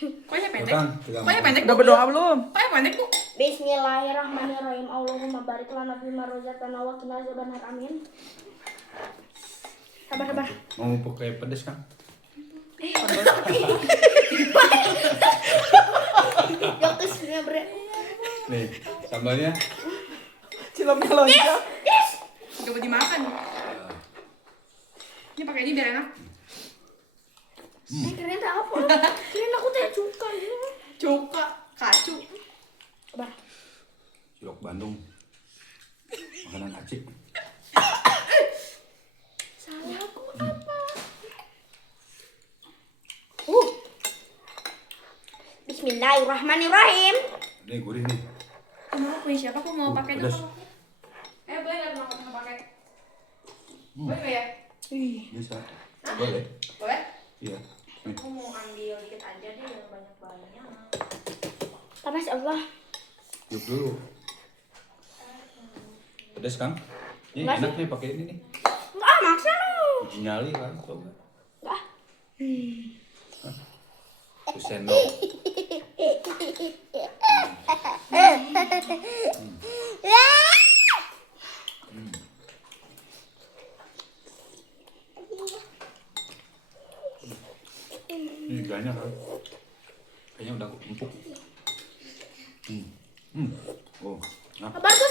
Kayaknya pendek. Kang, Kayaknya pendek. Udah berdoa belum? Kayaknya pendek, Bu. Bismillahirrahmanirrahim. Allahumma barik lana fima razaqtana wa qina adzabannar. Amin. Sabar. Mau pakai pedes Kang? Yokusnya bre. Nih, sambalnya. Ciloknya loncat. Coba dimakan. Ini pakai ini biar enak. Keren apa? Keren aku teh cuka. Cuka, kacu. Sabar. Cilok Bandung. Makanan Aceh. Salah aku apa? Bismillahirrahmanirrahim. Ini gurih nih. Mau punya siapa? Aku mau pakai pedas. dulu. Boleh nggak mau pakai? Boleh nggak ya? Bisa. Boleh. Boleh? Iya. Nih. Aku mau ambil dikit aja deh, yang banyak-banyak. Panas Allah. Yuk dulu. Pedas Kang? Ini Enggak enak nih pakai ini nih. Enggak, maksa lu. Uji nyali kan, coba. Enggak. Terus sendok. Ini banyak kan? Kayaknya udah empuk. Oh, nah. Kabar tuh